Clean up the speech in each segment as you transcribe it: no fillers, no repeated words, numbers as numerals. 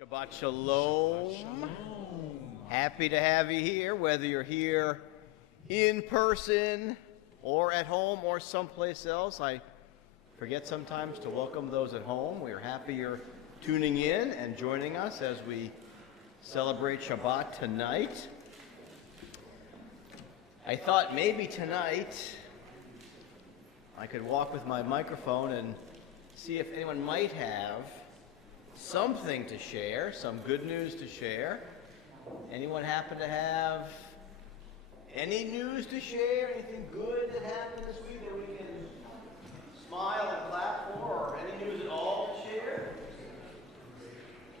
Shabbat Shalom. Shalom. Happy to have you here, whether you're here in person or at home or someplace else. I forget sometimes to welcome those at home. We are happy you're tuning in and joining us as we celebrate Shabbat tonight. I thought maybe tonight I could walk with my microphone and see if anyone might have something to share, some good news to share. Anyone happen to have any news to share? Anything good that happened this week that we can smile and clap for, or any news at all to share?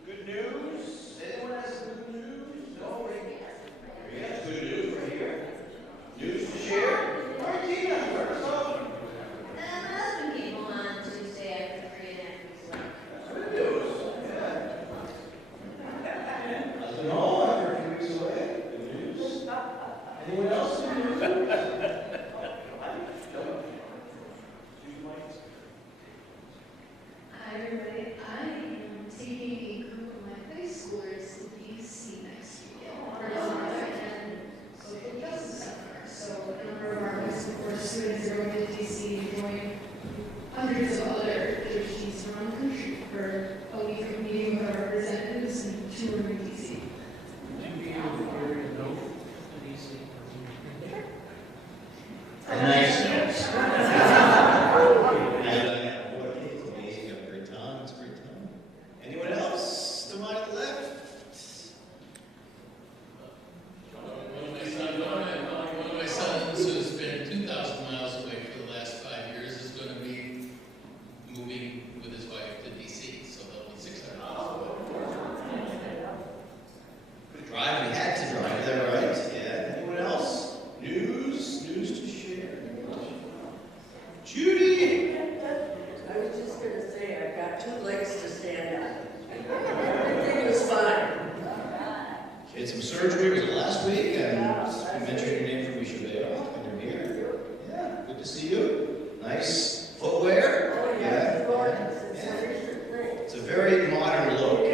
Good news? Anyone has good news? No? Yes, good news right here. News to share? All right, Tina, first off. My husband came home on Tuesday after 3 and a half weeks. That's good news. No, after a few weeks away. Good news. Anyone else? Hi everybody, I am taking a group of my high schoolers to DC next weekend for a summer and social justice seminar. So a number of our high school course students are going to DC to join hundreds of other PhDs around the country for a week of meeting with our representatives and touring in DC. Nice. Anyone else? To my left? One of my sons who's been 2,000 miles away for the last 5 years is going to be moving with his wife to DC, so they'll be 600 miles away. Good drive. We had to drive. Is that right? Yeah. Anyone else? News to share. Judy. I was just going to say, I've got 2 legs to stand on. Everything was fine. She had some surgery, was it last week? And you mentioned your name for Shabbat, and you're here. Yeah, good to see you. Nice footwear. Oh, yeah, it's gorgeous. It's a recent thing. It's a very modern look. Good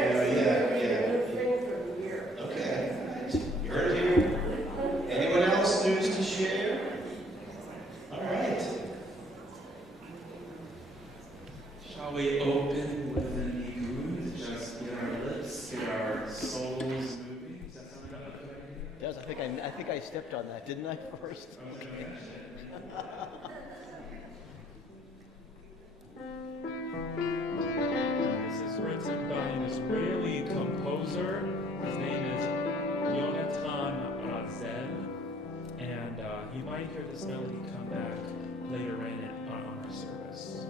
thing for the year. Okay, all right. You heard it here. Anyone else news to share? All right. Shall we open with an igud? Just get our lips, get our souls moving. Does that sound like a good idea? Yes, I think I stepped on that, didn't I, first? Okay. This is written by an Israeli composer. His name is Yonatan Razel, and you might hear this melody come back later in our service.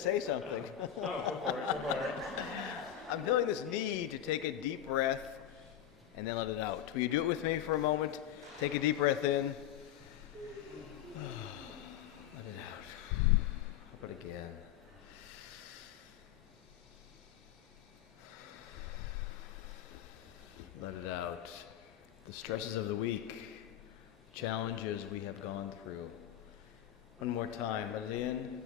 say something. Oh, go for it, go for it. I'm feeling this need to take a deep breath and then let it out. Will you do it with me for a moment? Take a deep breath in. Let it out. How about again? Let it out. The stresses of the week, challenges we have gone through. One more time. Let it in.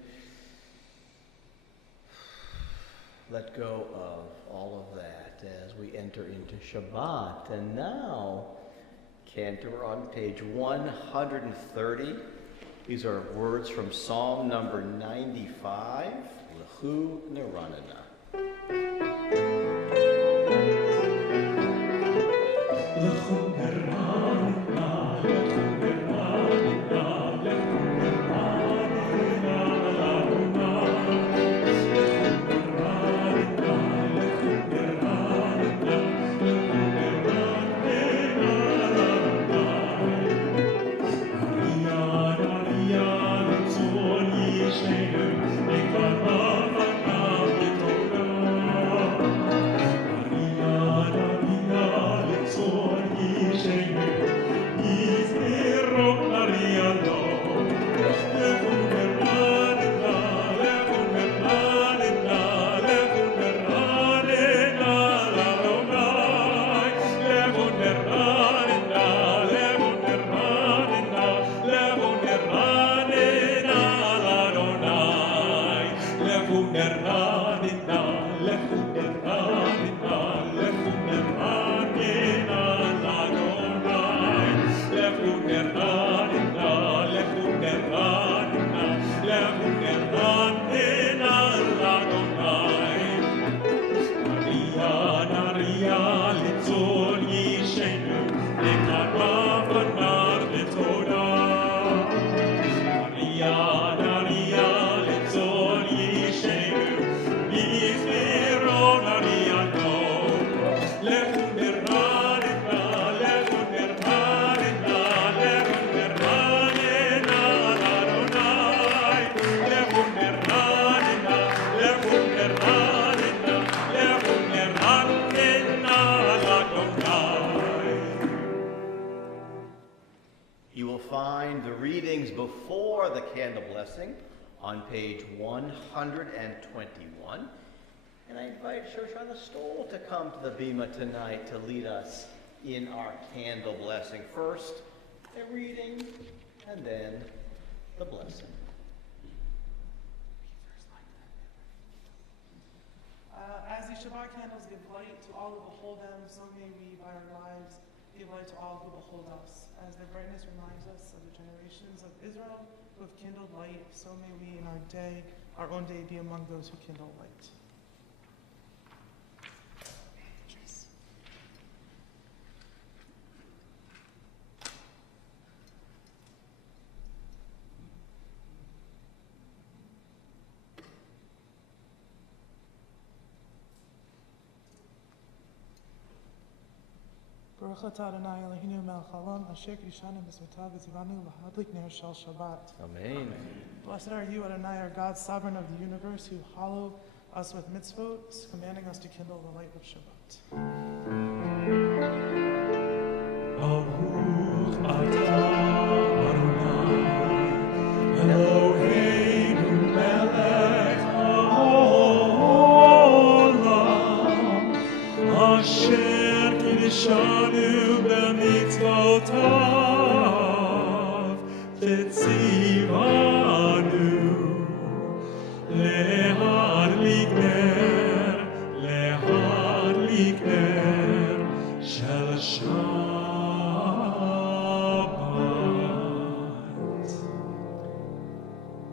Let go of all of that as we enter into Shabbat. And now, cantor, we're on page 130. These are words from Psalm number 95, Lehu Neranena. Before the candle blessing on page 121. And I invite Shoshana Stoll to come to the Bima tonight to lead us in our candle blessing. First, the reading, and then the blessing. As the Shabbat candles give light to all who behold them, so may we, by our lives, give light to all who behold us. As their brightness reminds us of the generations of Israel who have kindled light, so may we in our own day, be among those who kindle light. Baruch atah Adonai Eloheinu melech haolam asher kiddushanu b'mitzvotav v'tzivanu l'hadlik ner shel Shabbat. Amen. Blessed are you, Adonai, our God, sovereign of the universe, who hallow us with mitzvot, commanding us to kindle the light of Shabbat. Baruch atah Adonai Eloheinu melech haolam asher kiddushanu b'mitzvotav v'tzivanu lehadlik ner shel Shabbat.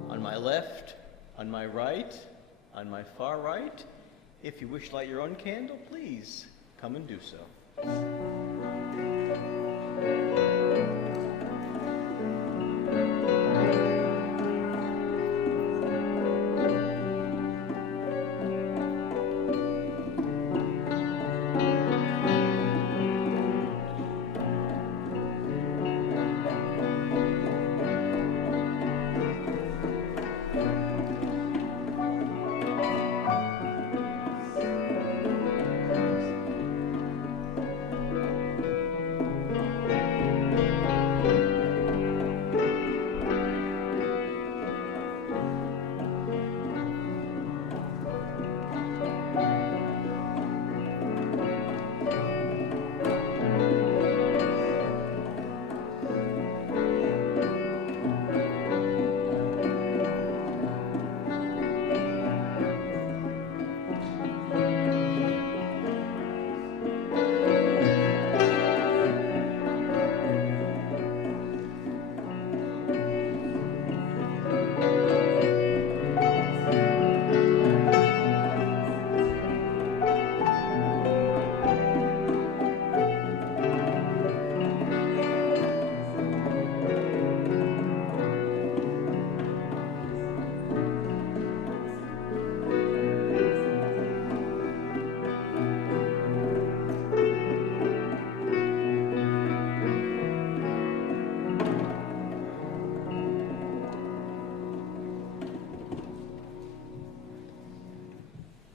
On my left, on my right, on my far right, if you wish to light your own candle, please come and do so.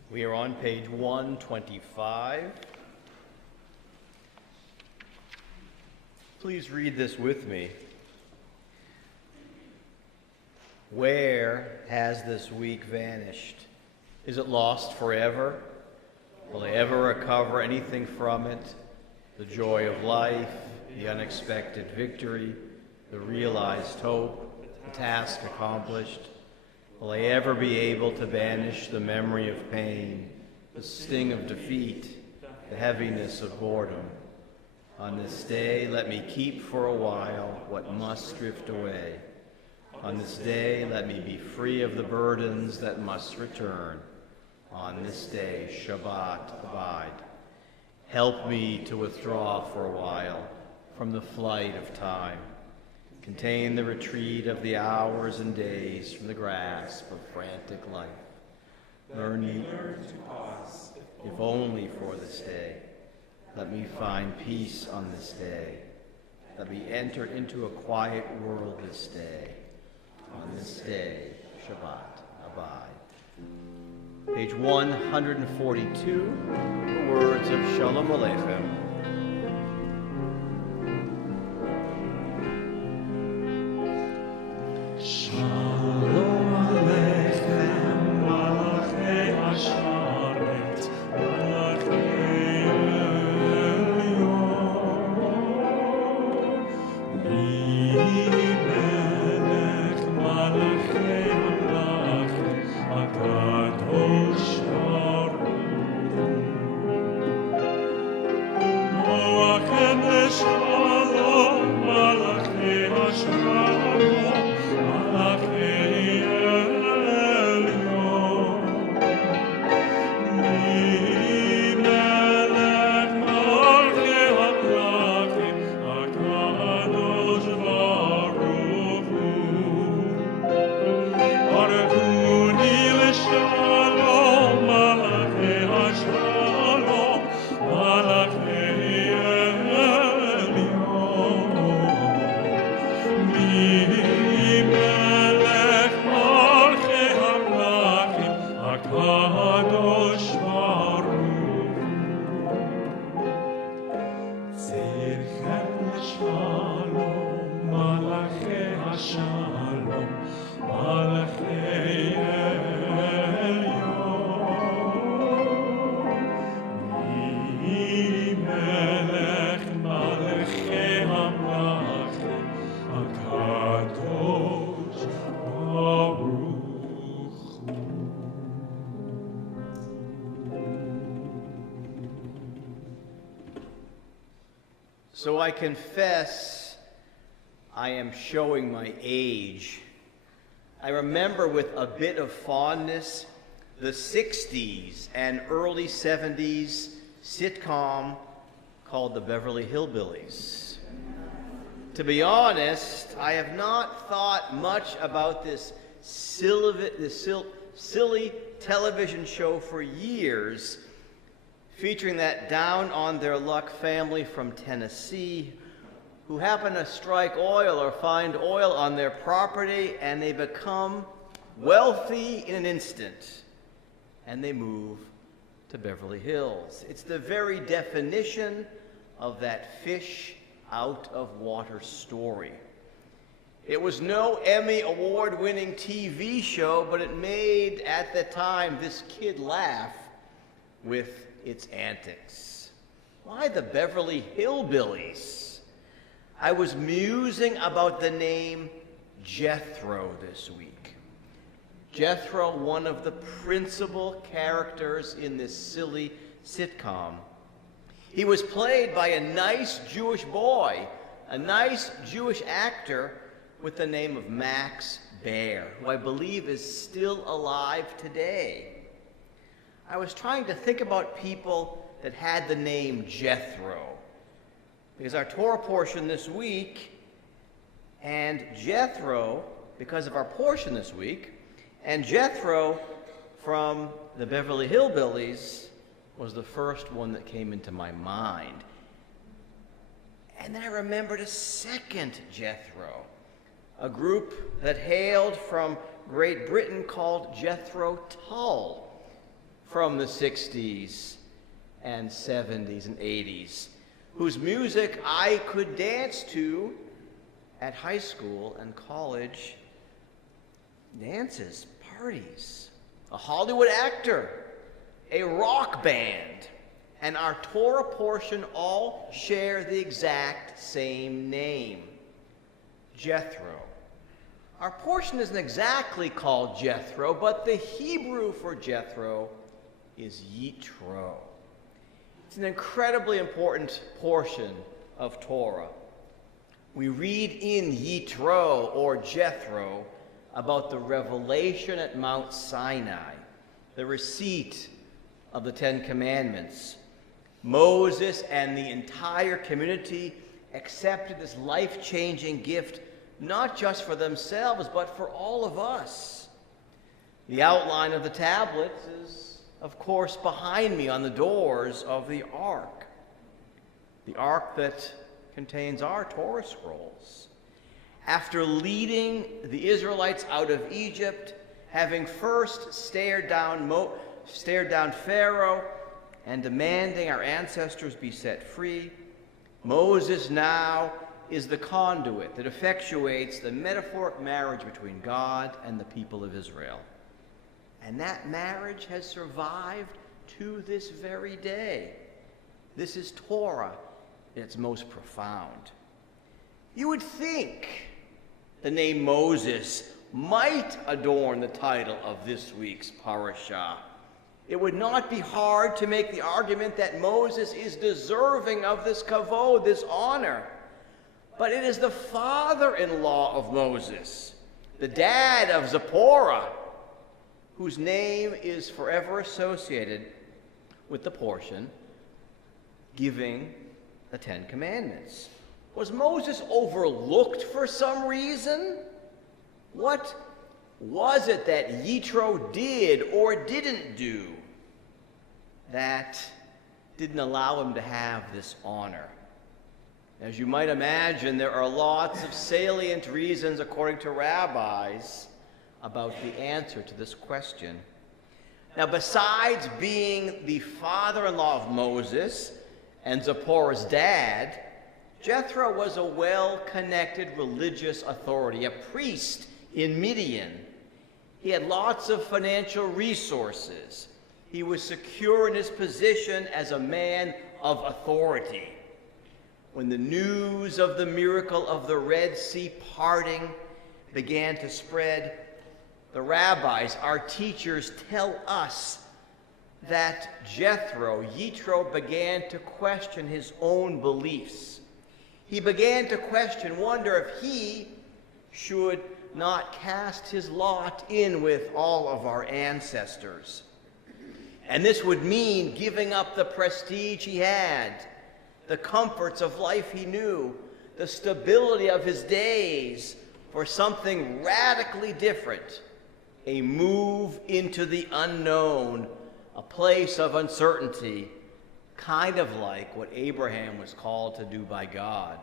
We are on page 125. Please read this with me. Where has this week vanished? Is it lost forever? Will I ever recover anything from it? The joy of life, the unexpected victory, the realized hope, the task accomplished? Will I ever be able to banish the memory of pain, the sting of defeat, the heaviness of boredom? On this day, let me keep for a while what must drift away. On this day, let me be free of the burdens that must return. On this day, Shabbat, abide. Help me to withdraw for a while from the flight of time. Contain the retreat of the hours and days from the grasp of frantic life. Learn ye to pause, if only for this day. Let me find peace on this day. Let me enter into a quiet world this day. On this day, Shabbat, abide. Page 142, the words of Shalom Aleichem. Shalom Aleichem, Malachei Hasharet, Malachei Elyon. Melech Malachei Hamlachim, HaKadosh Baruch. Malachem Shalom, Malachei Hashalom. So I confess I am showing my age. I remember with a bit of fondness the 60s and early 70s sitcom called The Beverly Hillbillies. To be honest, I have not thought much about this silly television show for years, featuring that down-on-their-luck family from Tennessee who happen to strike oil or find oil on their property, and they become wealthy in an instant, and they move to Beverly Hills. It's the very definition of that fish-out-of-water story. It was no Emmy award-winning TV show, but it made, at the time, this kid laugh with its antics. Why the Beverly Hillbillies? I was musing about the name Jethro this week. Jethro, one of the principal characters in this silly sitcom. He was played by a nice Jewish boy, a nice Jewish actor with the name of Max Baer, who I believe is still alive today. I was trying to think about people that had the name Jethro, because our Torah portion this week, and Jethro, because of our portion this week, and Jethro from the Beverly Hillbillies was the first one that came into my mind. And then I remembered a second Jethro, a group that hailed from Great Britain called Jethro Tull, from the 60s and 70s and 80s, whose music I could dance to at high school and college dances, parties. A Hollywood actor, a rock band, and our Torah portion all share the exact same name, Jethro. Our portion isn't exactly called Jethro, but the Hebrew for Jethro is Yitro. It's an incredibly important portion of Torah. We read in Yitro, or Jethro, about the revelation at Mount Sinai, the receipt of the Ten Commandments. Moses and the entire community accepted this life-changing gift, not just for themselves, but for all of us. The outline of the tablets is, of course, behind me on the doors of the ark that contains our Torah scrolls. After leading the Israelites out of Egypt, having first stared down Pharaoh and demanding our ancestors be set free, Moses now is the conduit that effectuates the metaphoric marriage between God and the people of Israel. And that marriage has survived to this very day. This is Torah in its most profound. You would think the name Moses might adorn the title of this week's parashah. It would not be hard to make the argument that Moses is deserving of this kavod, this honor. But it is the father-in-law of Moses, the dad of Zipporah, whose name is forever associated with the portion giving the Ten Commandments. Was Moses overlooked for some reason? What was it that Yitro did or didn't do that didn't allow him to have this honor? As you might imagine, there are lots of salient reasons, according to rabbis, about the answer to this question. Now, besides being the father-in-law of Moses and Zipporah's dad, Jethro was a well-connected religious authority, a priest in Midian. He had lots of financial resources. He was secure in his position as a man of authority. When the news of the miracle of the Red Sea parting began to spread, the rabbis, our teachers, tell us that Yitro began to question his own beliefs. He began to wonder if he should not cast his lot in with all of our ancestors. And this would mean giving up the prestige he had, the comforts of life he knew, the stability of his days, for something radically different, a move into the unknown, a place of uncertainty, kind of like what Abraham was called to do by God.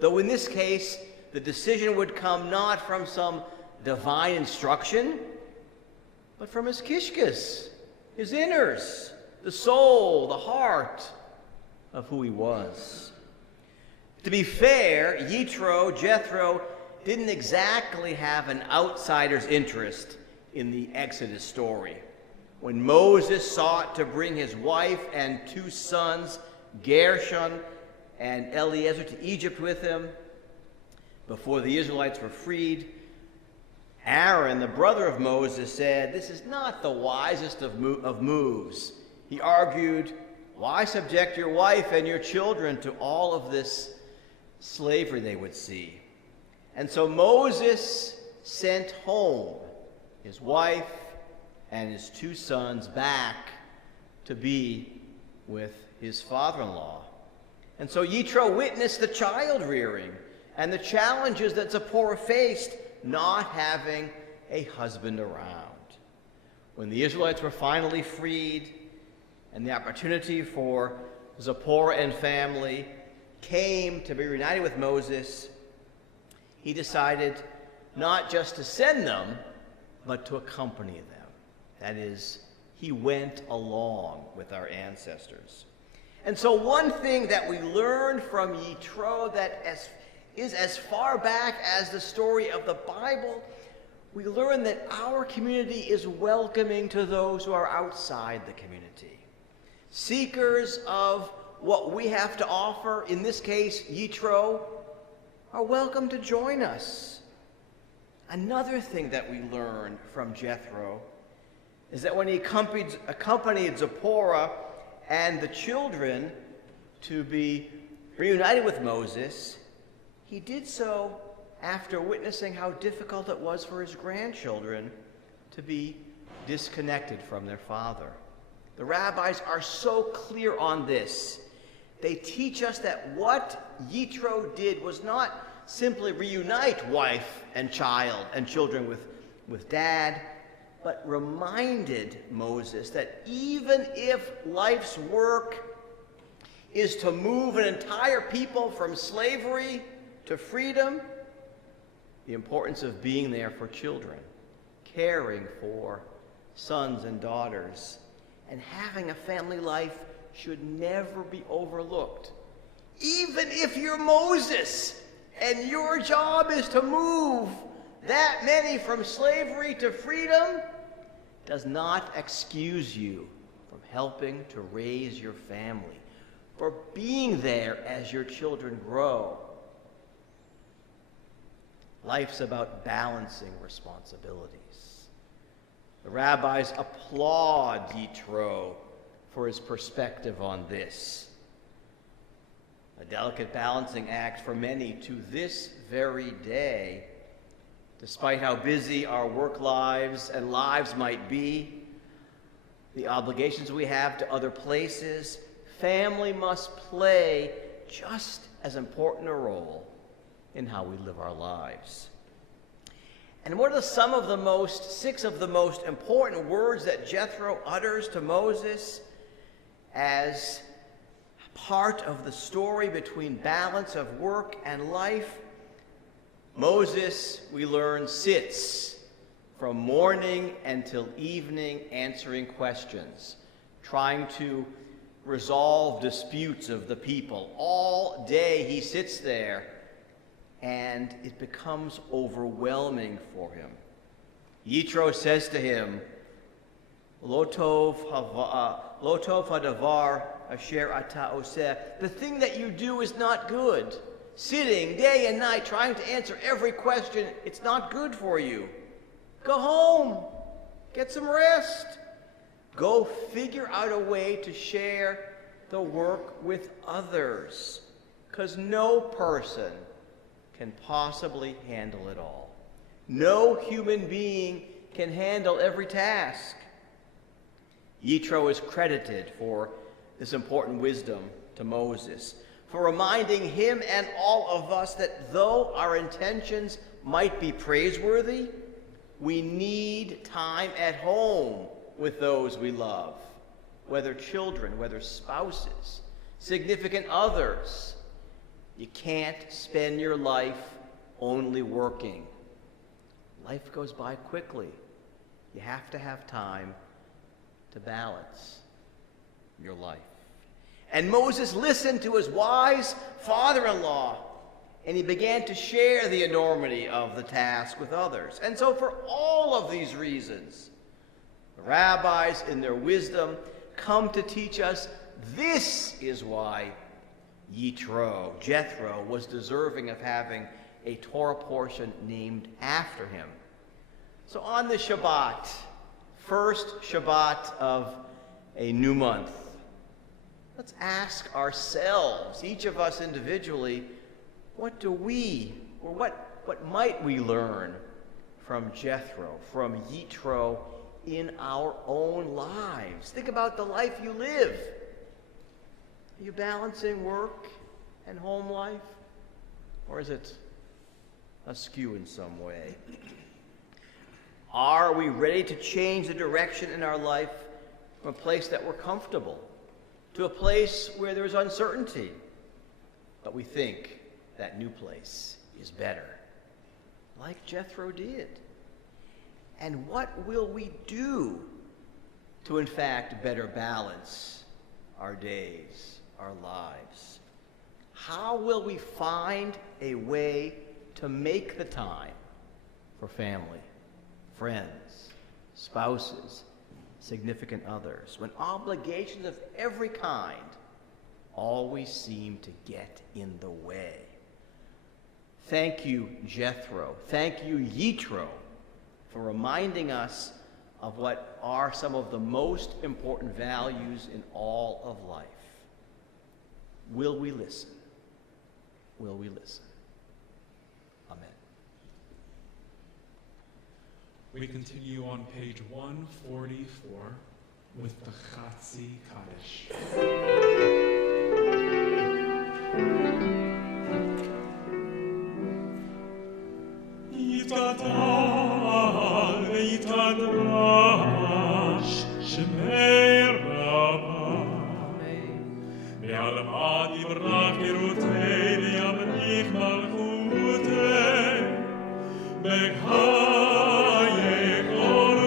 Though in this case, the decision would come not from some divine instruction, but from his kishkas, his inners, the soul, the heart of who he was. To be fair, Jethro, didn't exactly have an outsider's interest in the Exodus story. When Moses sought to bring his wife and 2 sons, Gershon and Eliezer, to Egypt with him, before the Israelites were freed, Aaron, the brother of Moses, said, "This is not the wisest of moves." He argued, "Why subject your wife and your children to all of this slavery they would see?" And so Moses sent home his wife and his 2 sons back to be with his father-in-law. And so Yitro witnessed the child rearing and the challenges that Zipporah faced not having a husband around. When the Israelites were finally freed and the opportunity for Zipporah and family came to be reunited with Moses, he decided not just to send them, but to accompany them. That is, he he went along with our ancestors. And so one thing that we learn from Yitro that is as far back as the story of the Bible, we learn that our community is welcoming to those who are outside the community. Seekers of what we have to offer, in this case, Yitro, are welcome to join us. Another thing that we learn from Jethro is that when he accompanied Zipporah and the children to be reunited with Moses, he did so after witnessing how difficult it was for his grandchildren to be disconnected from their father. The rabbis are so clear on this. They teach us that what Yitro did was not simply reunite wife and child and children with dad, but reminded Moses that even if life's work is to move an entire people from slavery to freedom, the importance of being there for children, caring for sons and daughters, and having a family life should never be overlooked. Even if you're Moses and your job is to move that many from slavery to freedom, does not excuse you from helping to raise your family, for being there as your children grow. Life's about balancing responsibilities. The rabbis applaud Yitro for his perspective on this. A delicate balancing act for many to this very day. Despite how busy our work lives and lives might be, the obligations we have to other places, family must play just as important a role in how we live our lives. And what are six of the most important words that Jethro utters to Moses as part of the story between balance of work and life? Moses, we learn, sits from morning until evening answering questions, trying to resolve disputes of the people. All day he sits there, and it becomes overwhelming for him. Yitro says to him, Lo tov hadavar asher ata oseh. The thing that you do is not good. Sitting day and night trying to answer every question, it's not good for you. Go home. Get some rest. Go figure out a way to share the work with others, because no person can possibly handle it all. No human being can handle every task. Yitro is credited for this important wisdom to Moses, for reminding him and all of us that though our intentions might be praiseworthy, we need time at home with those we love, whether children, whether spouses, significant others. You can't spend your life only working. Life goes by quickly. You have to have time to balance your life. And Moses listened to his wise father-in-law, and he began to share the enormity of the task with others. And so for all of these reasons, the rabbis in their wisdom come to teach us this is why Jethro, was deserving of having a Torah portion named after him. So on the Shabbat, first Shabbat of a new month, let's ask ourselves, each of us individually, what might we learn from Jethro, from Yitro in our own lives? Think about the life you live. Are you balancing work and home life? Or is it askew in some way? Are we ready to change the direction in our life from a place that we're comfortable to a place where there's uncertainty, but we think that new place is better, like Jethro did? And what will we do to in fact better balance our days, our lives? How will we find a way to make the time for family, friends, spouses, significant others, when obligations of every kind always seem to get in the way? Thank you, Jethro. Thank you, Yitro, for reminding us of what are some of the most important values in all of life. Will we listen? Will we listen? Amen. We continue on page 144 with the Chatzi Kaddish. יתגדל ויתקדש שמי רבה בעלמא יברך חירותי ויבריך מלכותי בחיי כל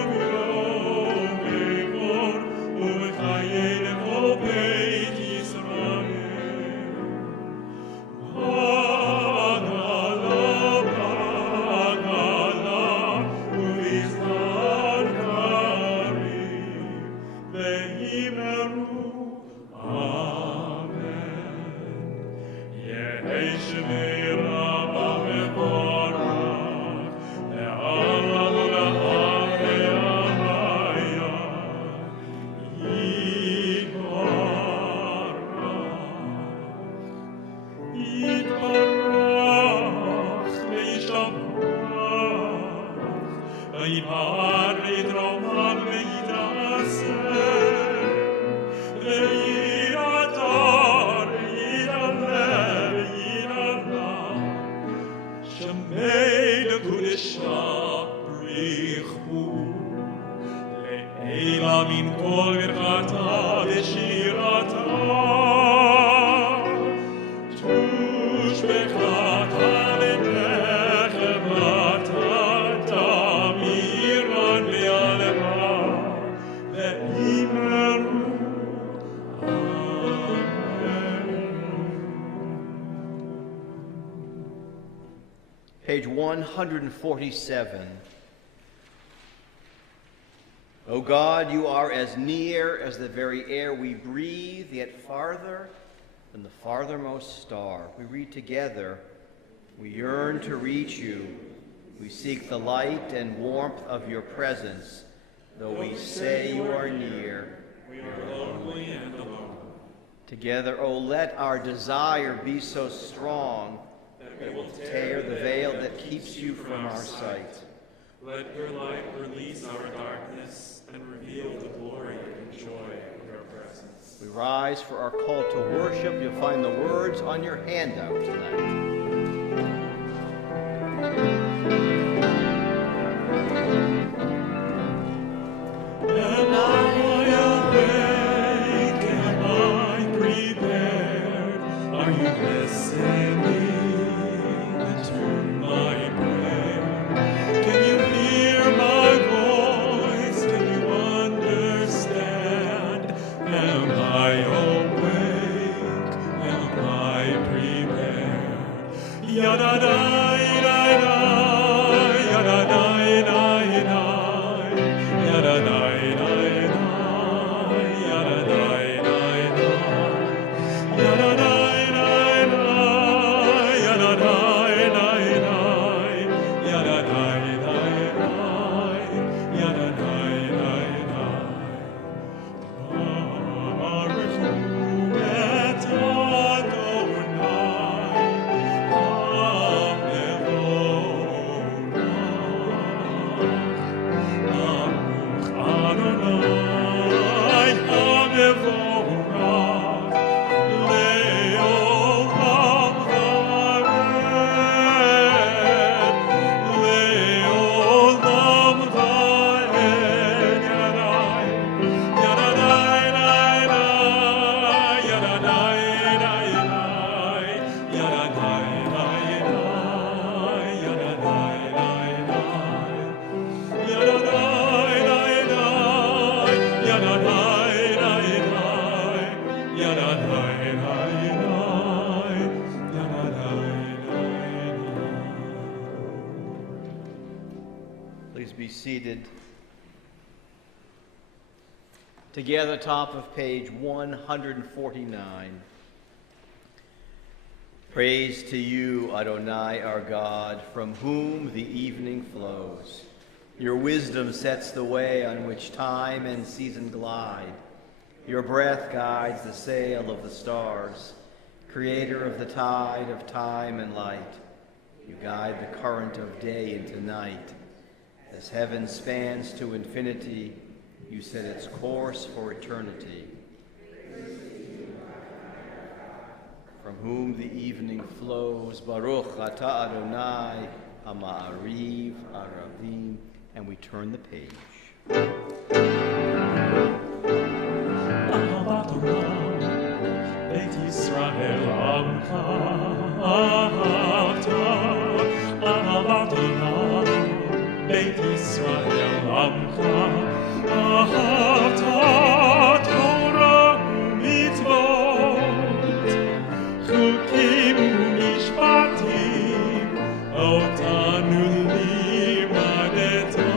וביום ובחיי לכל בית ישראל. Page 147. O God, you are as near as the very air we breathe, yet farther than the farthermost star. We read together, we yearn to reach you. We seek the light and warmth of your presence. Though we say you are near, we are lonely and alone. Together, O let our desire be so strong That we will tear the veil that keeps you from our sight. Let your light release our darkness and reveal the glory and joy of your presence. We rise for our call to worship. You'll find the words on your handout tonight. Am I awake? Am I prepared? Are you listening? seated. Together, top of page 149. Praise to you, Adonai, our God, from whom the evening flows. Your wisdom sets the way on which time and season glide. Your breath guides the sail of the stars, creator of the tide of time and light. You guide the current of day into night. As heaven spans to infinity, you set its course for eternity. From whom the evening flows, Baruch Atah Adonai, Ha'ma'ariv Aravim, and we turn the page. Beit Yisrael Amcha, Ahavat Olam, Beit Yisrael Amcha, Ahavat Torah u'mitzvot, Chukim u'mishpatim, Otanu limadeta.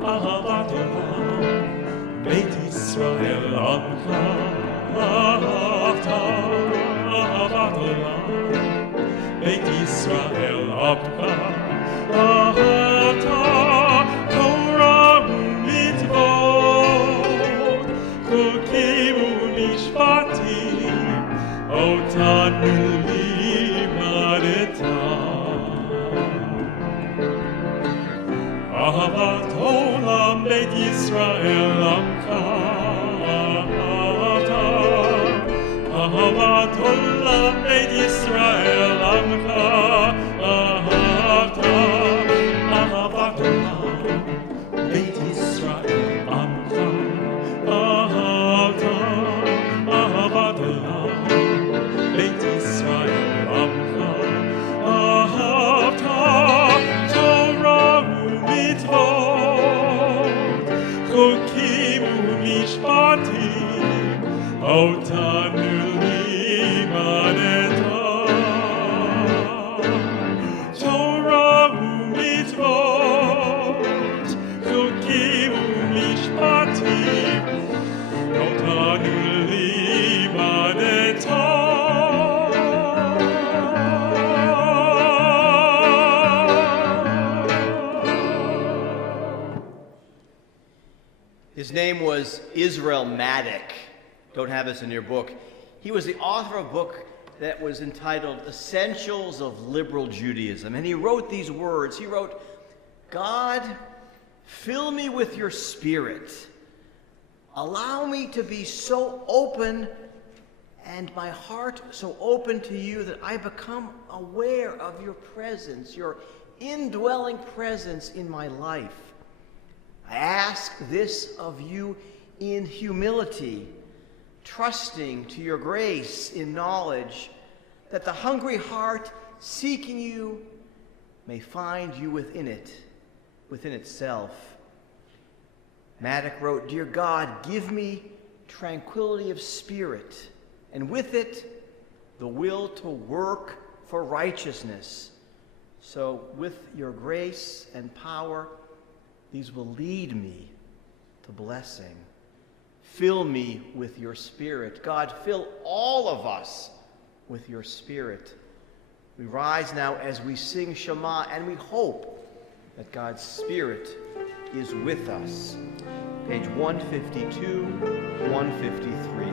Ahavat Olam, Beit Yisrael Amcha, Ahavat Olam, Beit Yisrael Amcha, Ahavat Torah u'mitzvot, Chukim u'mishpatim, Otanu limadeta. Ahavat Olam, Beit Yisrael Amcha, Ahavat Olam, Beit Yisrael Amcha, Ahavat Olam, Beit Yisrael Amcha, Ahavat Olam, Beit Yisrael Amcha, Ahavat Torah u'mitzvot, Chukim u'mishpatim, Otanu limadeta. Torah u'mitzvot, Chukim u'mishpatim, Otanu limadeta. His name was Israel Maddock. Don't have this in your book. He was the author of a book that was entitled Essentials of Liberal Judaism. And he wrote these words. He wrote, God, fill me with your spirit. Allow me to be so open and my heart so open to you that I become aware of your presence, your indwelling presence in my life. I ask this of you in humility, trusting to your grace in knowledge, that the hungry heart seeking you may find you within itself. Maddock wrote, Dear God, give me tranquility of spirit, and with it, the will to work for righteousness. So with your grace and power, these will lead me to blessing. Fill me with your spirit. God, fill all of us with your spirit. We rise now as we sing Shema, and we hope that God's Spirit is with us. Page 152, 153.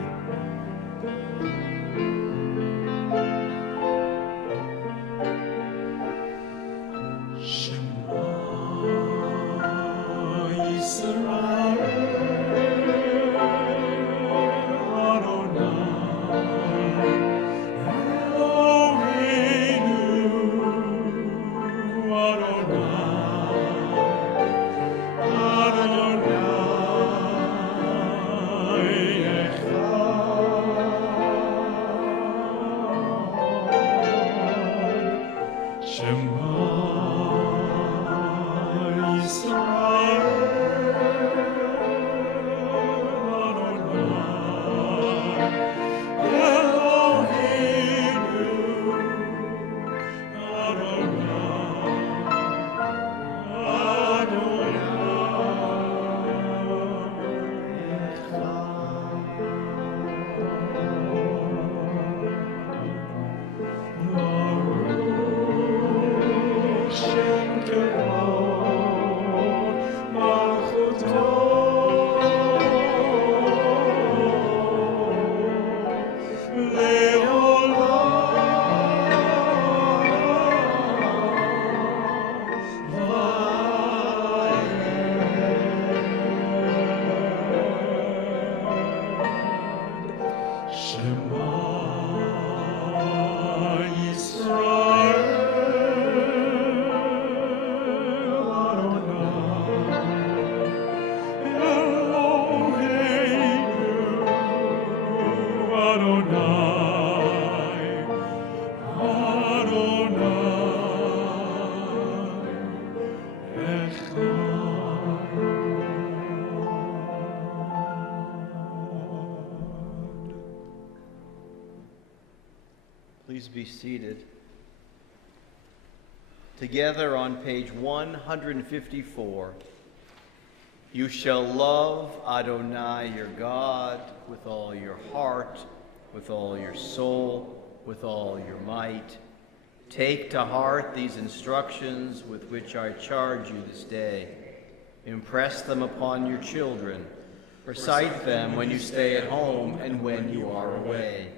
Please be seated. Together on page 154, you shall love Adonai your God with all your heart, with all your soul, with all your might. Take to heart these instructions with which I charge you this day. Impress them upon your children. Recite them when you stay at home and when you are away,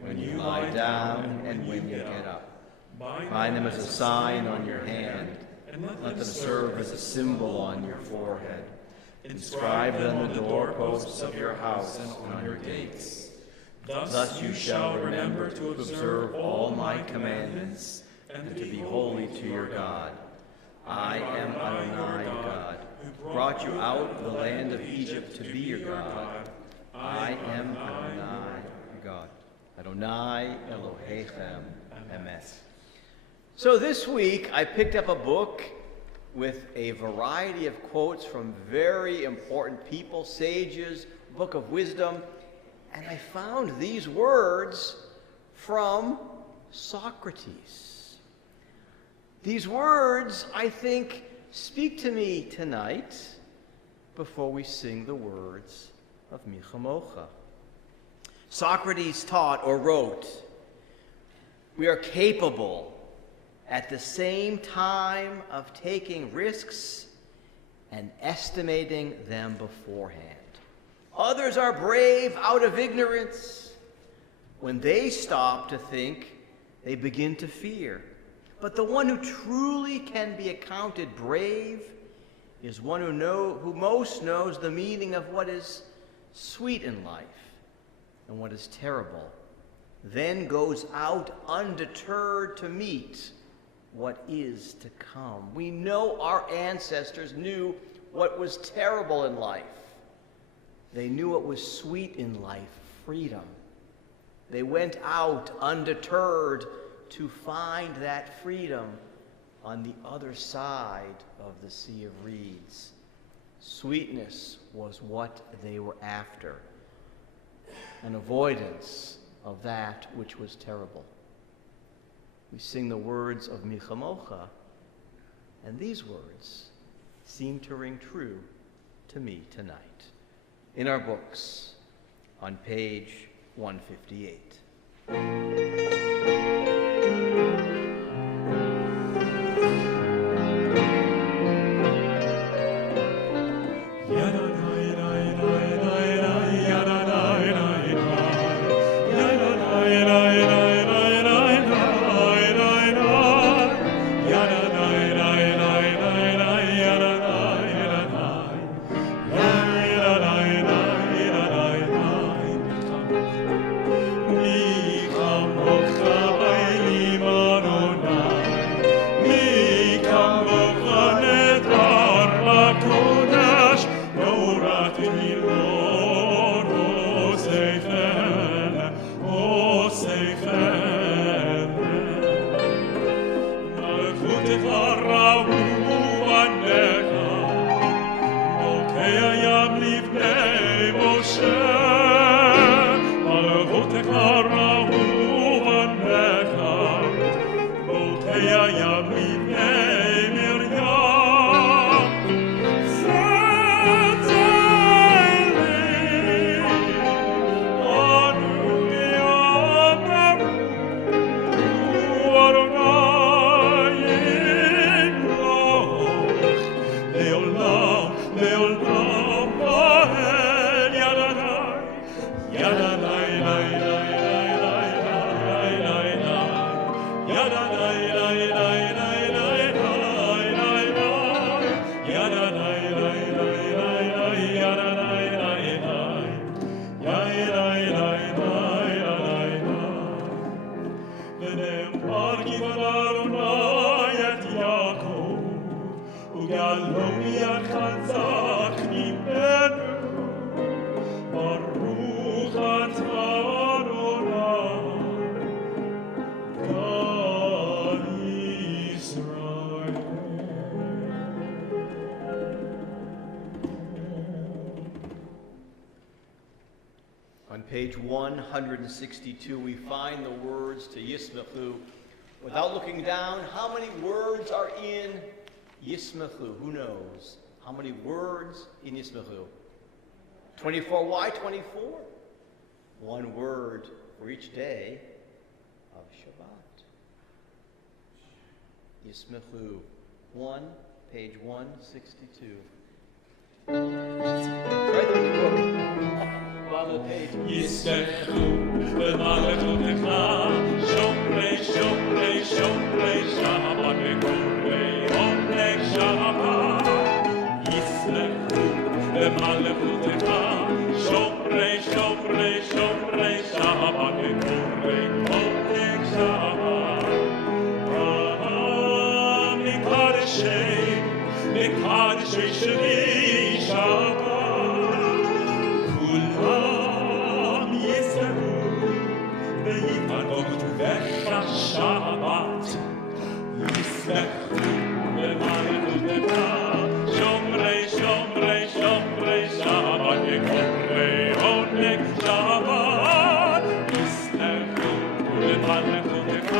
when you lie down and when you get up. Bind them as a sign on your hand, and let them serve as a symbol on your forehead. Inscribe them on the doorposts of your house and on your gates. Thus you shall remember to observe all my commandments and to be holy to your God. I am Adonai your God, who brought you out of the land of Egypt to be your God. I am Adonai your God. Adonai Elohechem Emes. So this week I picked up a book with a variety of quotes from very important people, sages, book of wisdom, and I found these words from Socrates. These words, I think, speak to me tonight before we sing the words of Michamocha. Socrates taught or wrote, "We are capable at the same time of taking risks and estimating them beforehand. Others are brave out of ignorance. When they stop to think, they begin to fear. But the one who truly can be accounted brave is one who most knows the meaning of what is sweet in life and what is terrible, then goes out undeterred to meet what is to come." We know our ancestors knew what was terrible in life. They knew what was sweet in life, freedom. They went out undeterred to find that freedom on the other side of the Sea of Reeds. Sweetness was what they were after, an avoidance of that which was terrible. We sing the words of Michamocha, and these words seem to ring true to me tonight. In our books, on page 158. page 162, we find the words to Yismachu. Without looking down, how many words are in Yismachu? Who knows? How many words in Yismachu? 24. Why 24? One word for each day of Shabbat. Yismachu 1, page 162. Right there in the book. Bottom of the page. יסמכו במלכותך, שומרי שומרי שומרי שבת וקורבני עונג שבת. יסמכו במלכותך, שומרי שומרי שומרי שבת וקורבני עונג שבת. מקדשי שני שבת, כולם יסמכו ויתענוגו בך שבת. יסמכו במלכותך, שומרי שומרי שומרי שבת וקורבני עונג שבת. יסמכו במלכותך,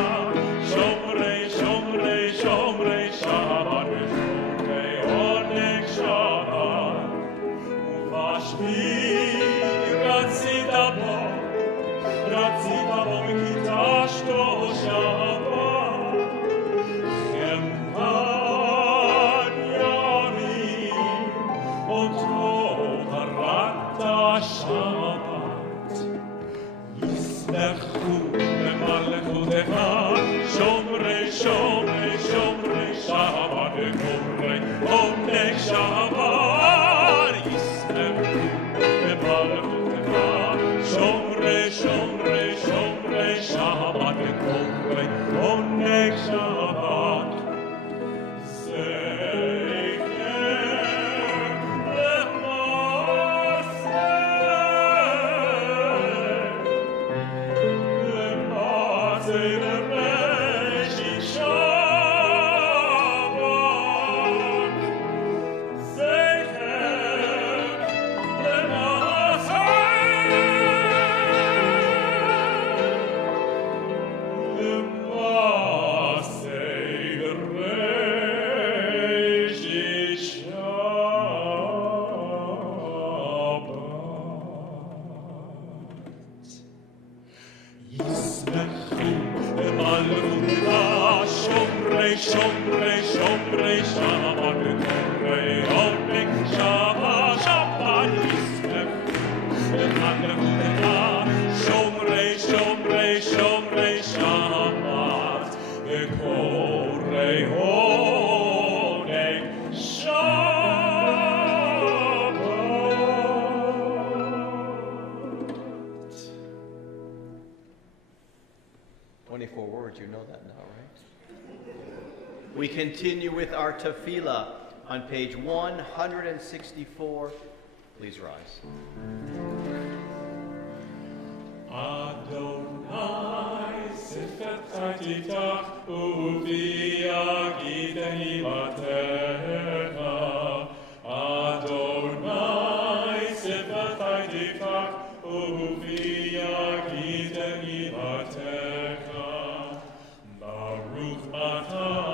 שומרי שומרי שומרי שבת וקורבני עונג שבת. ובשביל רצית בו וקידשתו שבת. חמד ימים אותו הרת שבת. יסמכו במלכותך, שומרי שומרי שומרי שבת וקורבני עונג שבת. יסמכו במלכותך, שומרי שומרי שומרי שבת וקורבני עונג שבת. We continue with our tefillah on page 164. Please rise. Adonai sifetai titach uvi agid hilatecha. Adonai sifetai titach uvi agid hilatecha. Baruch atah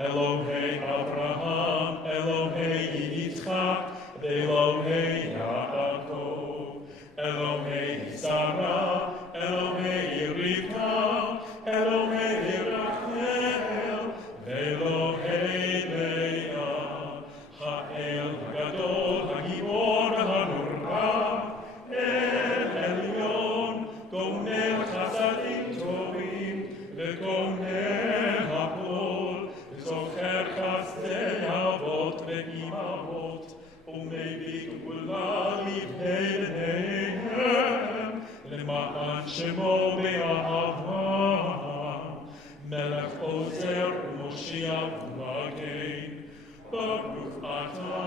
Elohei Abraham, Elohei Yitzchak, Elohei Yaakov, Elohei Sarah, Elohei Rivka, Elohei Rachel, Elohei Leah, Ha'el Gadol, Hagibor, Hanurah, El Elyon, Gomel Chasadim Tovim, Vegomel Hakol, זוכר חסדי אבות ואימהות, ומביא גאולה לבני בניהם, למען שמו באהבה. מלך עוזר ומושיע ומגן, ברוך אתה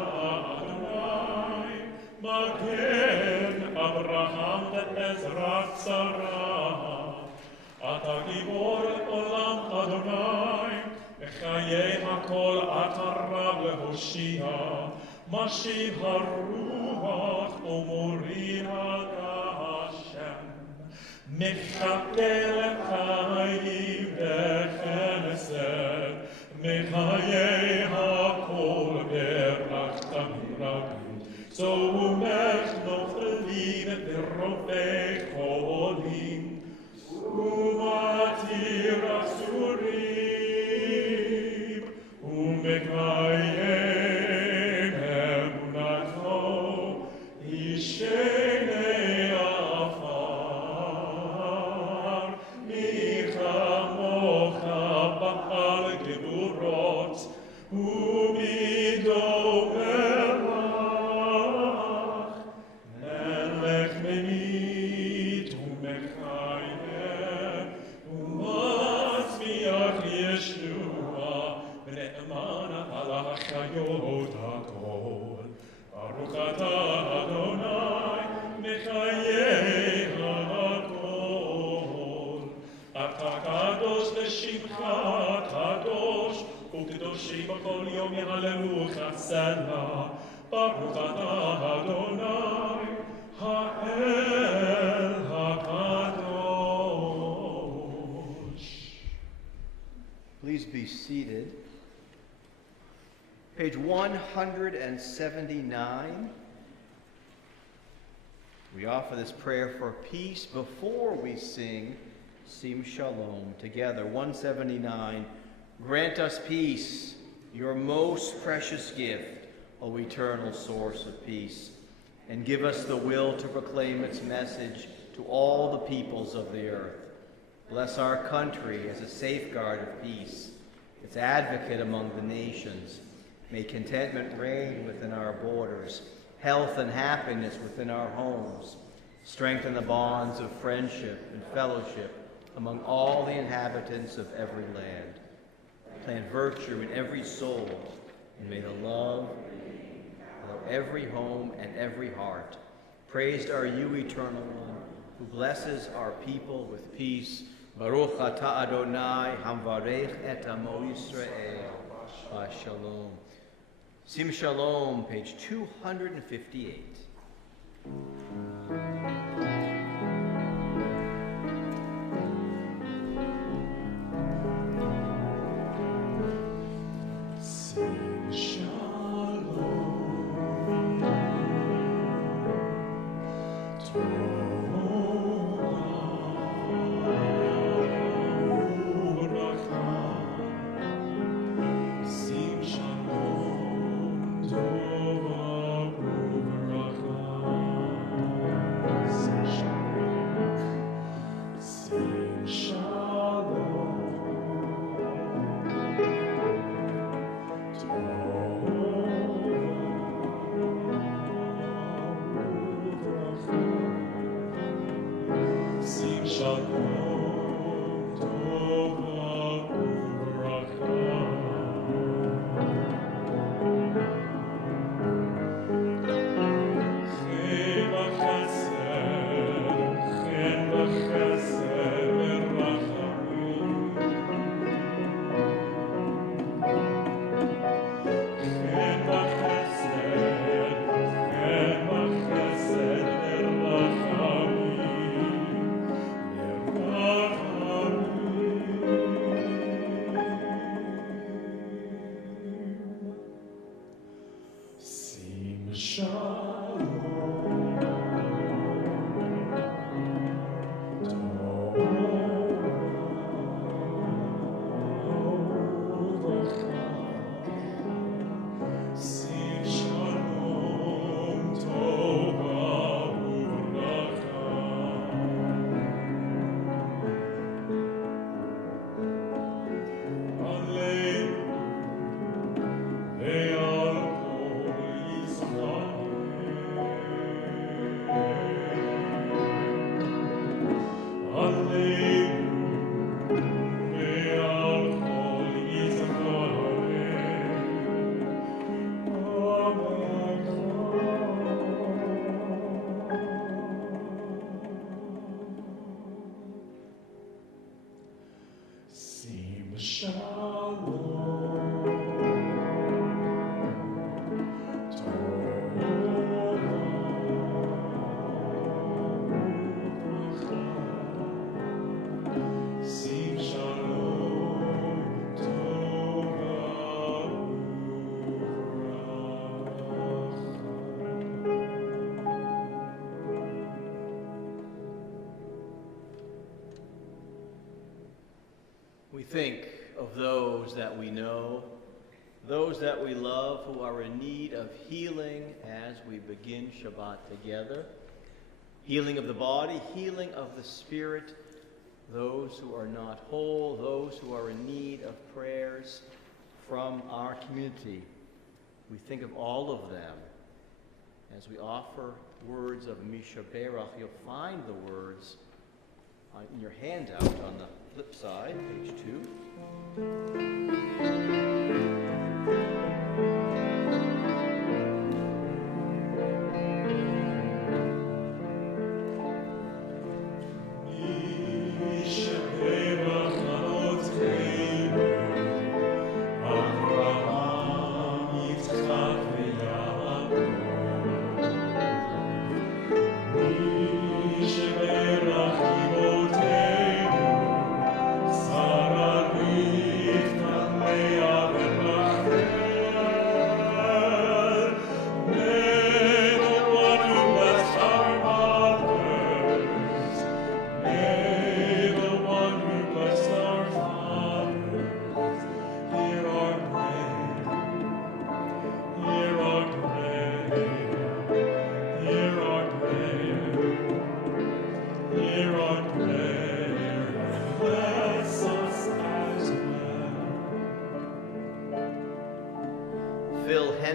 אדוני, מגן אברהם ועזרת שרה. אתה גיבור עולם אדוני, בחיי הכל אתה רב להושיע, משיב הרוח ומוריד השם. מכפל חיים וחסד, מחיי הכל ברכת מרבים. צומח נוכלים ורופא חולים, ומתיר אסורים, ומקיים אמונתו, ישני עפר. מי כמוך בעל גבורות, ומי דומך, מלך ממית ומקיים, ומצמיח ישועה, ונאמן על החיות הכל. ברוך אתה אדוני מחיי הכל. אתה קדוש לשמך קדוש, וקדושים בכל יום יהללוך סלה. ברוך אתה אדוני האל הקדוש. Please be seated. Page 179. We offer this prayer for peace before we sing Sim Shalom together. 179. Grant us peace, your most precious gift, O eternal source of peace, and give us the will to proclaim its message to all the peoples of the earth. Bless our country as a safeguard of peace, its advocate among the nations. May contentment reign within our borders, health and happiness within our homes. Strengthen the bonds of friendship and fellowship among all the inhabitants of every land. Plant virtue in every soul, and may the love fill every home and every heart. Praised are you, Eternal One, who blesses our people with peace. Baruch atah Adonai hamvarech et amo Yisrael. Shalom. Sim Shalom, page 258. Sim Shalom. Sim We think of those that we know, those that we love who are in need of healing as we begin Shabbat together. Healing of the body, healing of the spirit, those who are not whole, those who are in need of prayers from our community. We think of all of them as we offer words of Misha Berach. You'll find the words in your handout on the flip side, page 2.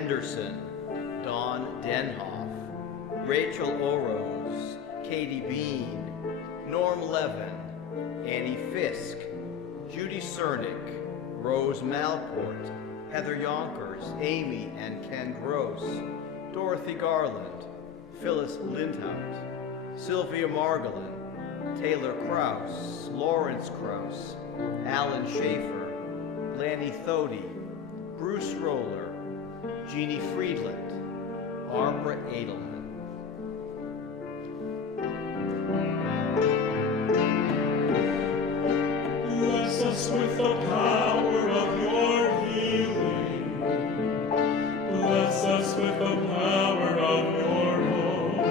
Henderson, Dawn Denhoff, Rachel Oroz, Katie Bean, Norm Levin, Annie Fisk, Judy Cernick, Rose Malport, Heather Yonkers, Amy and Ken Gross, Dorothy Garland, Phyllis Lindhout, Sylvia Margolin, Taylor Kraus, Lawrence Kraus, Alan Schaefer, Lanny Thody, Bruce Roller, Jeannie Friedland, Barbara Edelman. Bless us with the power of your healing. Bless us with the power of your hope.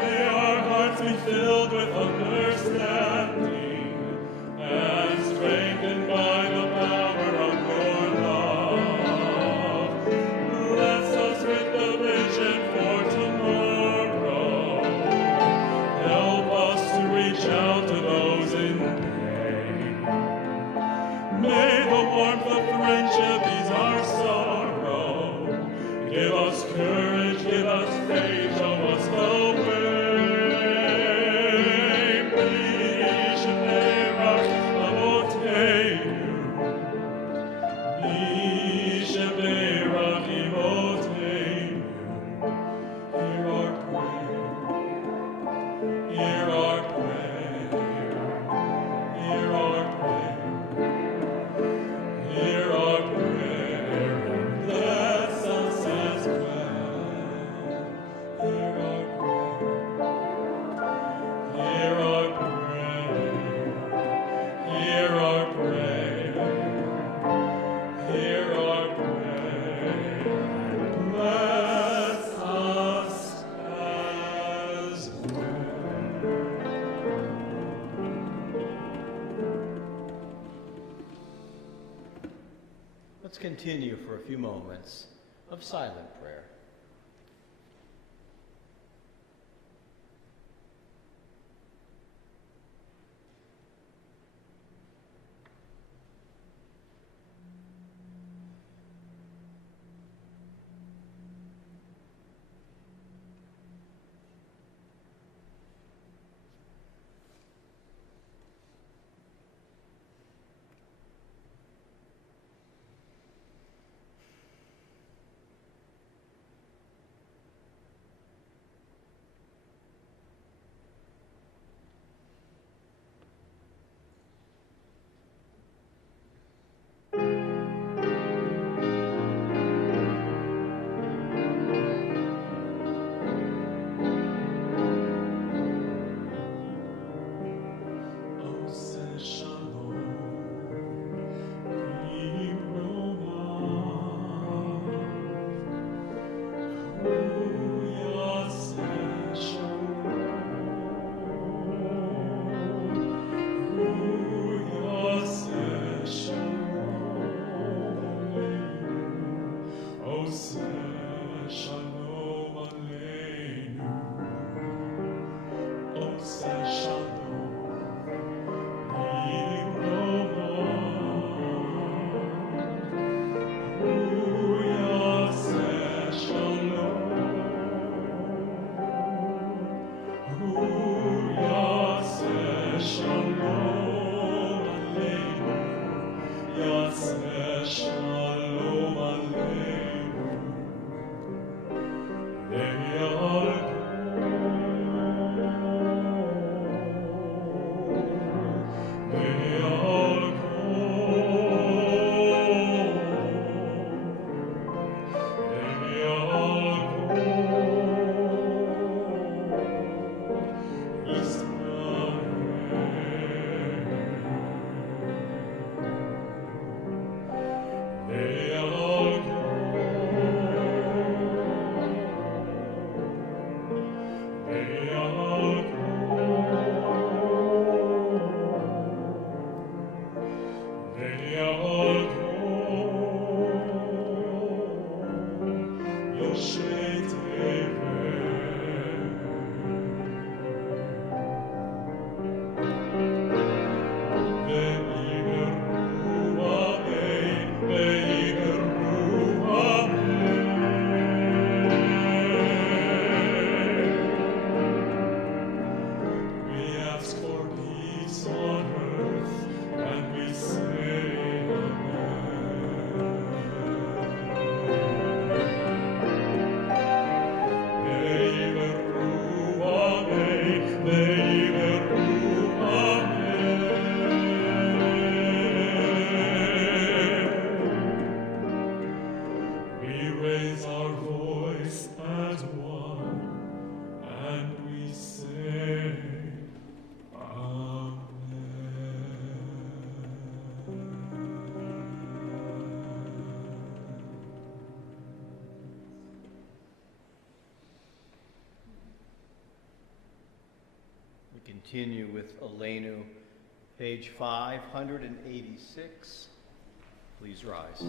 May our hearts be filled with understanding and strengthened by the power of your love. Bless us with the vision for tomorrow. Help us to reach out to those in pain. May the warmth of friendship ease our sorrow. Give us courage, give us faith, show us the way. Let's continue for a few moments of silent prayer. continue with Elenu, page 586. Please rise.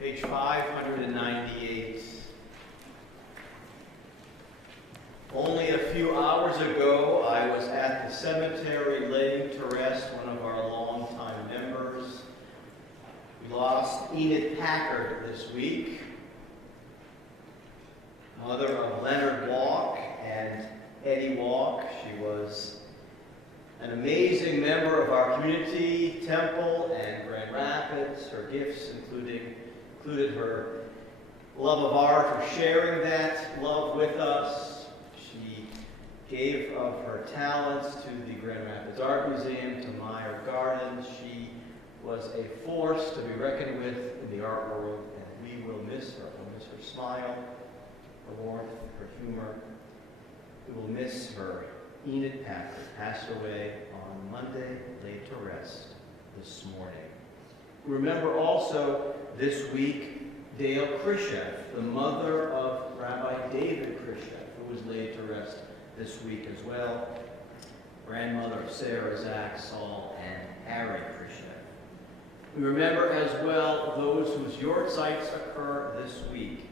Page 598. Only a few hours ago, I was at the cemetery laying to rest one of our longtime members. We lost Enid Packard this week, mother of Leonard Walk and Eddie Walk. She was an amazing member of our community, Temple, and Grand Rapids. Her gifts included her love of art, for sharing that love with us. She gave of her talents to the Grand Rapids Art Museum, to Meyer Gardens. She was a force to be reckoned with in the art world, and we will miss her. We'll miss her smile, her warmth, her humor. We will miss her. Enid Packard passed away on Monday, laid to rest this morning. Remember also this week Dale Khrushchev, the mother of Rabbi David Khrushchev, who was laid to rest this week as well. Grandmother of Sarah, Zach, Saul, and Harry Khrushchev. We remember as well those whose yortzites occur this week.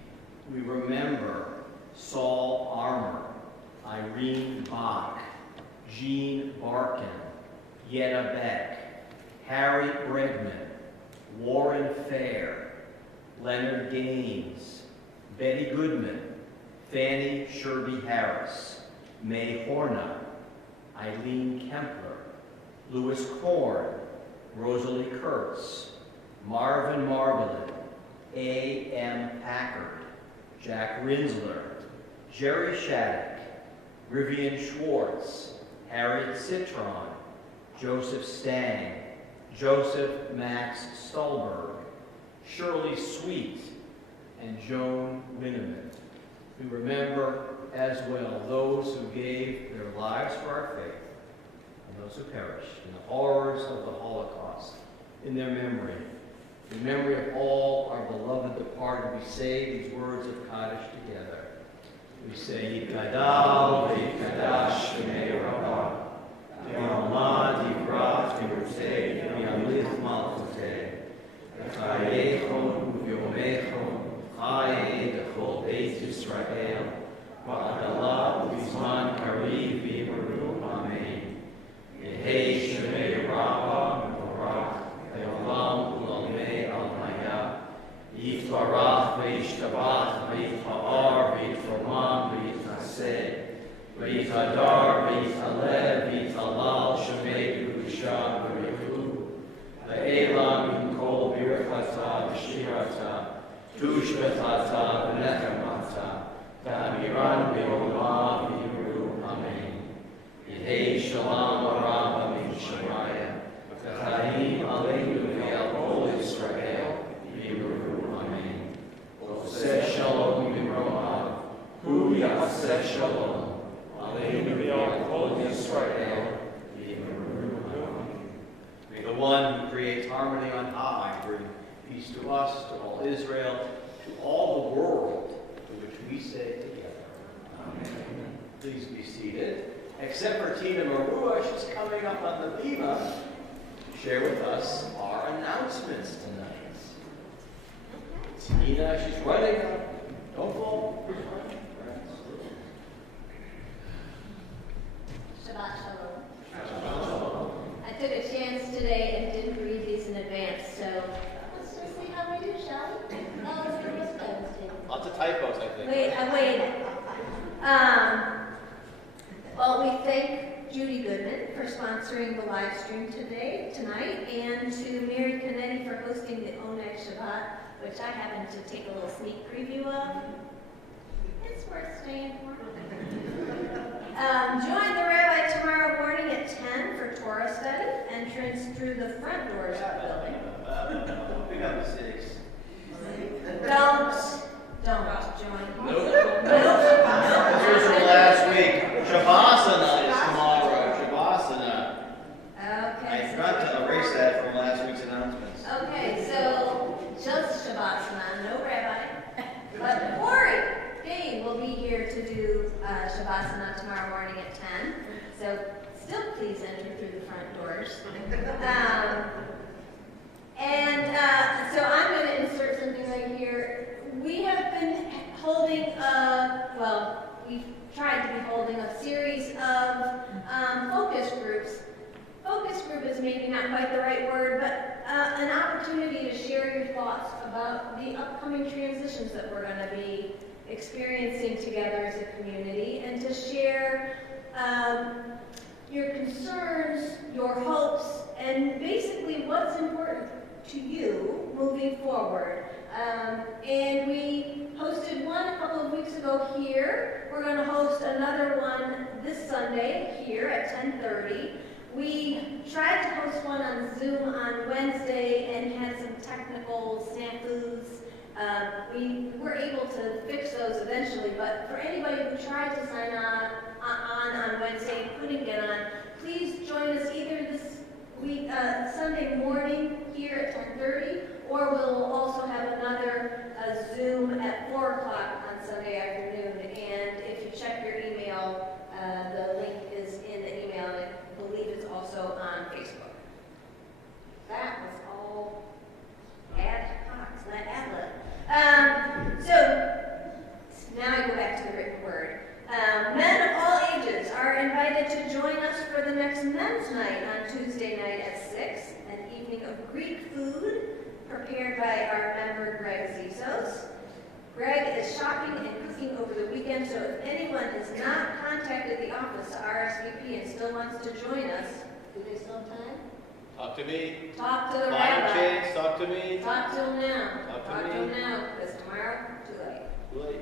We remember Saul Armour, Irene Bach, Jean Barkin, Yetta Beck, Harry Bregman, Warren Fair, Leonard Gaines, Betty Goodman, Fanny Sherby Harris, May Horna, Eileen Kempler, Louis Korn, Rosalie Kurtz, Marvin Margolin, A.M. Packard, Jack Rinsler, Jerry Shattuck, Rivian Schwartz, Harriet Citron, Joseph Stang, Joseph Max Stolberg, Shirley Sweet, and Joan Winneman. We remember as well those who gave their lives for our faith and those who perished in the horrors of the Holocaust. In their memory, in memory of all our beloved departed, we say these words of Kaddish together. We say, Yitgadal v'yitgadash shmei Rabbah, v'yomad yivrat v'yurtei v'yamlith malchutei, v'chayechon v'yomechon chayei v'chol Beit Yisrael, v'adalah v'zman kariv v'yimaru amen. Yehei shmei Rabbah v'vorach v'yolam u'lamei al-maya, yitvarach v'yishtabach v'yitfa'ar v'yitforman v'yitnaseh, v'yitadar v'yitalev v'yitalal shemei Yerusha v'rehu, v'elam yimkol birchata v'shirata, tushbetata v'nechamata, v'amiran v'yolam v'yimru amen. Yehei shalom arab Shemaiah, Chaim Aleinu Ve'al Kol Yisrael, V'yimru Amen. Oseh Shalom B'Romav, Hu Yaseh Shalom, Aleinu Ve'al Kol Yisrael, V'yimru Amen. May the one who creates harmony on high bring peace to us, to all Israel, to all the world, to which we say together. Amen. Please be seated. Except for Tina Marua, she's coming up on the bima to share with us our announcements tonight. Tina, she's running. Don't fall. Shabbat Shalom. I took a chance today and didn't read these in advance, so let's just see how we do, shall we? Oh, let's do this Wednesday. Lots of typos, I think. Wait, I waited. Well, we thank Judy Goodman for sponsoring the live stream tonight, and to Mary Canetti for hosting the Oneg Shabbat, which I happened to take a little sneak preview of. It's worth staying for. Join the rabbi tomorrow morning at 10 for Torah study. Entrance through the front doors of the building. We got the cities. Don't join. Nope. This was from last week. Shavasana is tomorrow. Shavasana. Okay. I forgot to erase that from last week's announcements. Okay, so just Shavasana, no rabbi. But Corey Dane will be here to do Shavasana tomorrow morning at 10. So still please enter through the front doors. So I'm going to insert something right here. We have been holding, we've tried to be holding a series of focus groups. Focus group is maybe not quite the right word, but an opportunity to share your thoughts about the upcoming transitions that we're going to be experiencing together as a community, and to share your concerns, your hopes, and basically what's important to you moving forward. And we hosted one a couple of weeks ago here. We're going to host another one this Sunday here at 10:30. We tried to host one on Zoom on Wednesday and had some technical snafus. We were able to fix those eventually, but for anybody who tried to sign on Wednesday and couldn't get on, please join us either this week, Sunday morning here at 10:30, or we'll also have another Zoom at 4 o'clock on Sunday afternoon. And if you check your email, the link is in the email, and I believe it's also on Facebook. That was all ad hoc, not ad-lib. So now I go back to the written word. Men of all ages are invited to join us for the next men's night on Tuesday night at 6, an evening of Greek food prepared by our member Greg Zizos. Greg is shopping and cooking over the weekend, so if anyone has not contacted the office to RSVP and still wants to join us, do they still have time? Talk to me. Talk to the Final rabbi. chance. Talk to me. Talk to him now. Talk to Talk to me. him now, because tomorrow, too late. Late.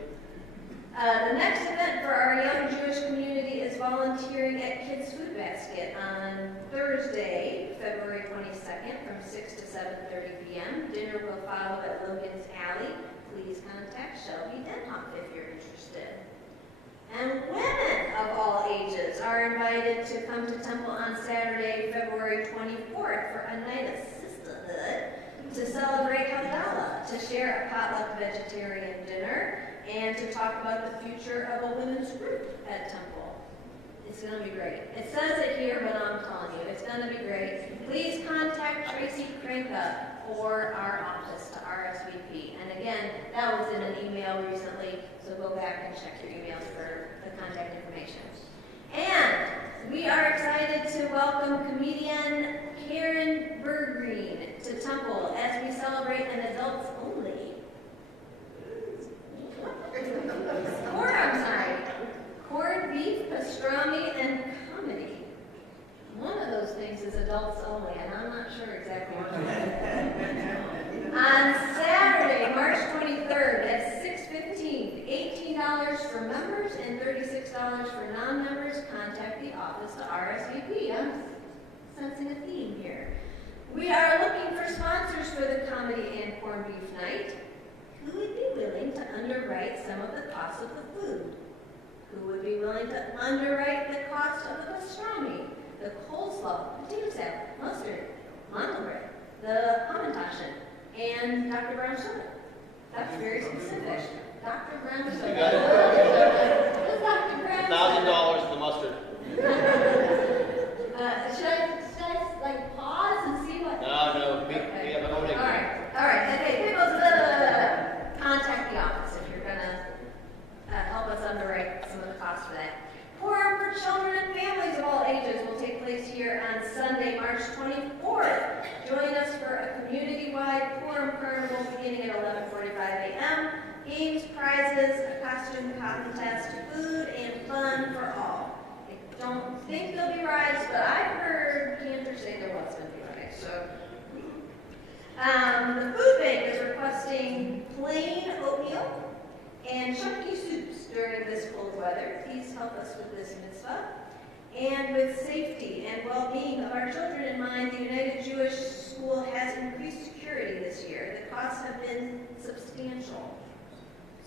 The next event for our young Jewish community is volunteering at Kids Food Basket on Thursday, February 22nd from 6 to 7:30 p.m. Dinner will follow at Logan's Alley. Please contact Shelby Denhoff if you're interested. And women of all ages are invited to come to Temple on Saturday, February 24th for a night of sisterhood to celebrate Havdalah, to share a potluck vegetarian dinner, and to talk about the future of a women's group at Temple. It's going to be great. It says it here, but I'm telling you, it's going to be great. Please contact Tracy Kranka or our office to RSVP. And again, that was in an email recently, so go back and check your emails for the contact information. And we are excited to welcome comedian Karen Bergreen to Temple as we celebrate an adults only corned beef, pastrami, and comedy. One of those things is adults only, and I'm not sure exactly what it is. On Saturday, March 23rd at 6:15, $18 for members and $36 for non-members. Contact the office to RSVP. I'm sensing a theme here. We are looking for sponsors for the comedy and corned beef night. Who would be willing to underwrite some of the cost of the food? Who would be willing to underwrite the cost of the pastrami, the coleslaw, potato salad, mustard, mango bread, the hamantaschen, and Dr. Brown soda? That's very specific. Dr. Brown soda. You got it. What's Dr. Brown soda? $1,000 for the mustard. Should I like pause and see what? No, we have an own All right. Okay, people, contact the office if you're gonna help us underwrite some of the costs for that. Forum for children and families of all ages will take place here on Sunday, March 24th. Join us for a community-wide forum carnival beginning at 11:45 a.m. Games, prizes, a costume contest, food, and fun for all. I don't think there'll be rides, but I've heard Cantor say there was going to be rides. So, the food bank is requesting plain oatmeal and chunky soups during this cold weather. Please help us with this mitzvah. And with safety and well-being of our children in mind, the United Jewish School has increased security this year. The costs have been substantial.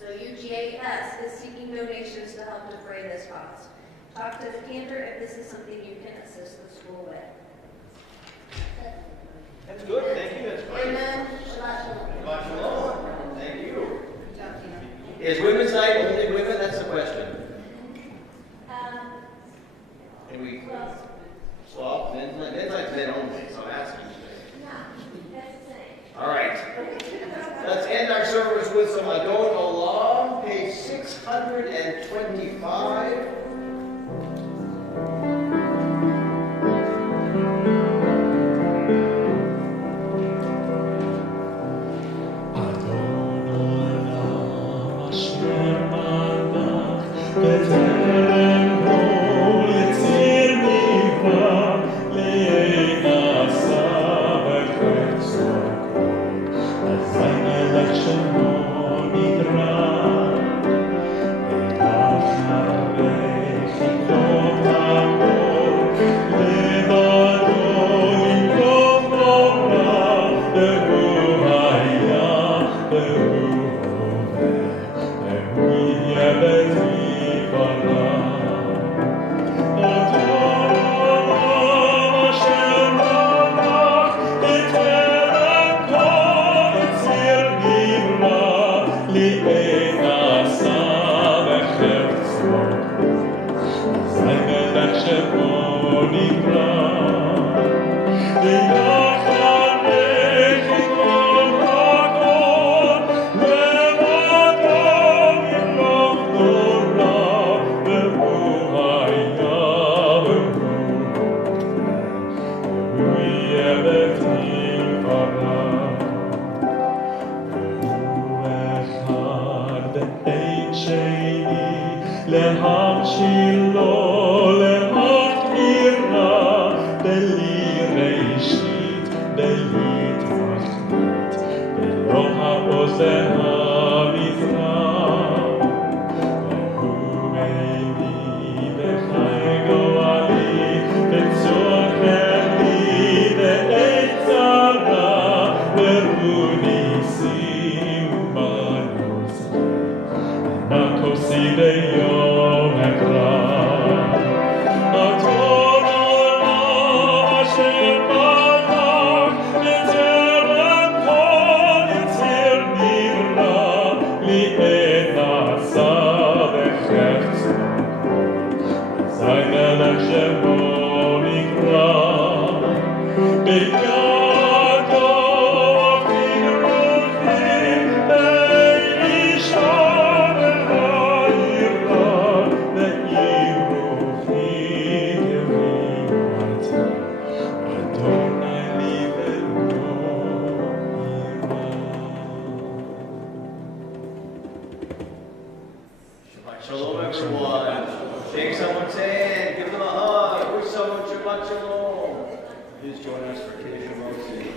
So UGAS is seeking donations to help defray this cost. Talk to the Cantor if this is something you can assist the school with. That's good. Thank you. That's great. Amen. Shabbat shalom. Shabbat shalom. Thank you. Is Women's Night only women? That's the question. Can we swap? Men's Night's men only, so I'm asking. No, that's the same. All right. Let's end our service with some Adon Olam, page 625. Shalom, everyone. Shake someone's hand, give them a hug, wish someone Shabbat Shalom. Please join us for Kiddush Mosi.